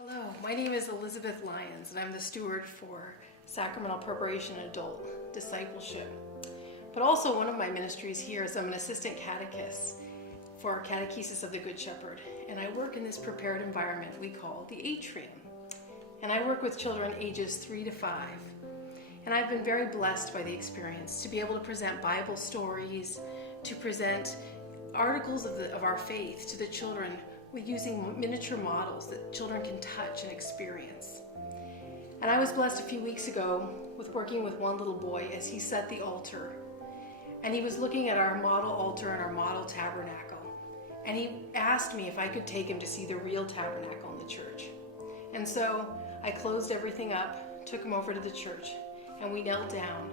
Hello, my name is Elizabeth Lyons, and I'm the steward for Sacramental Preparation and Adult Discipleship. But also one of my ministries here is I'm an assistant catechist for Catechesis of the Good Shepherd, and I work in this prepared environment we call the atrium. And I work with children ages 3 to 5. And I've been very blessed by the experience to be able to present Bible stories, to present articles of our faith to the children with using miniature models that children can touch and experience. And I was blessed a few weeks ago with working with one little boy as he set the altar. And he was looking at our model altar and our model tabernacle. And he asked me if I could take him to see the real tabernacle in the church. And so I closed everything up, took him over to the church, and we knelt down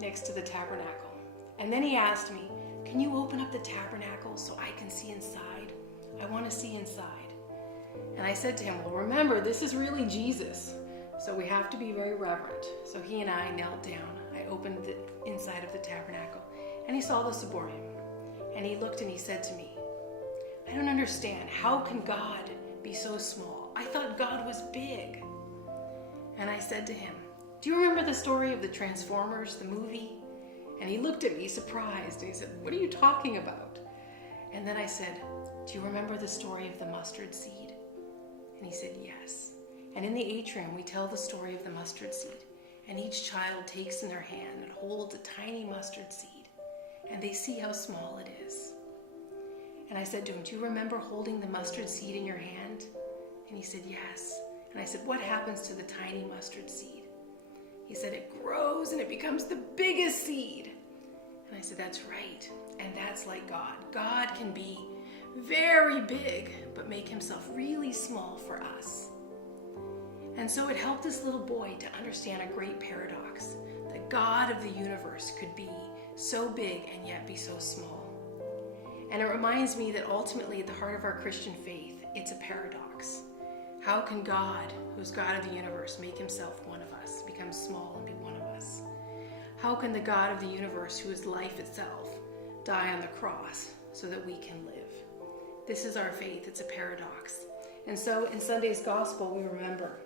next to the tabernacle. And then he asked me, "Can you open up the tabernacle so I can see inside? I want to see inside." And I said to him, "Well, remember, this is really Jesus, so we have to be very reverent." So he and I knelt down. I opened the inside of the tabernacle, and he saw the ciborium. And he looked and he said to me, "I don't understand. How can God be so small? I thought God was big." And I said to him, "Do you remember the story of the Transformers, the movie?" And he looked at me surprised, and he said, "What are you talking about?" And then I said, "Do you remember the story of the mustard seed?" And he said, "Yes." And in the atrium, we tell the story of the mustard seed. And each child takes in their hand and holds a tiny mustard seed. And they see how small it is. And I said to him, "Do you remember holding the mustard seed in your hand?" And he said, "Yes." And I said, "What happens to the tiny mustard seed?" He said, "It grows and it becomes the biggest seed." And I said, "That's right. And that's like God. God can be very big, but make himself really small for us." And so it helped this little boy to understand a great paradox, that God of the universe could be so big and yet be so small. And it reminds me that ultimately at the heart of our Christian faith, it's a paradox. How can God, who's God of the universe, make himself one of us, become small and be one of us? How can the God of the universe, who is life itself, die on the cross so that we can live? This is our faith. It's a paradox. And so in Sunday's gospel, we remember.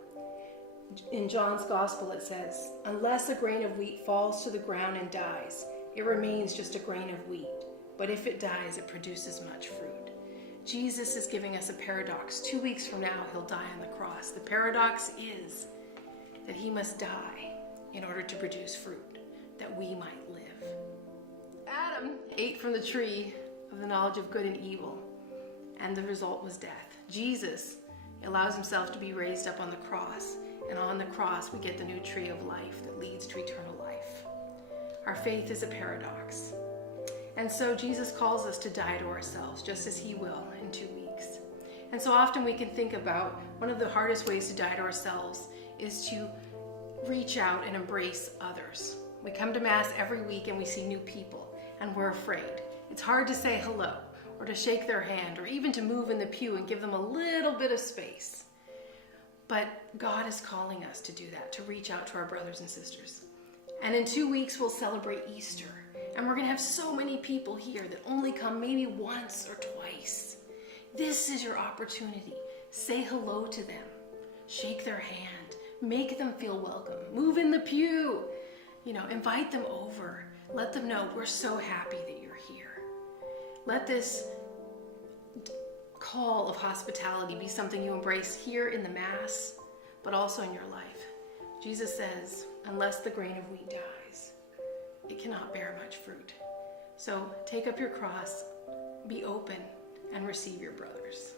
In John's gospel, it says, "Unless a grain of wheat falls to the ground and dies, it remains just a grain of wheat. But if it dies, it produces much fruit." Jesus is giving us a paradox. 2 weeks from now, he'll die on the cross. The paradox is that he must die in order to produce fruit, that we might live. Adam ate from the tree of the knowledge of good and evil, and the result was death. Jesus allows himself to be raised up on the cross, and on the cross we get the new tree of life that leads to eternal life. Our faith is a paradox. And so Jesus calls us to die to ourselves, just as he will in 2 weeks. And so often we can think about one of the hardest ways to die to ourselves is to reach out and embrace others. We come to Mass every week and we see new people, and we're afraid. It's hard to say hello, or to shake their hand, or even to move in the pew and give them a little bit of space. But God is calling us to do that, to reach out to our brothers and sisters. And in 2 weeks, we'll celebrate Easter. And we're going to have so many people here that only come maybe once or twice. This is your opportunity. Say hello to them. Shake their hand. Make them feel welcome. Move in the pew. Invite them over. Let them know we're so happy that you're here. Let this call of hospitality be something you embrace here in the Mass, but also in your life. Jesus says, unless the grain of wheat dies, it cannot bear much fruit. So take up your cross, be open, and receive your brothers.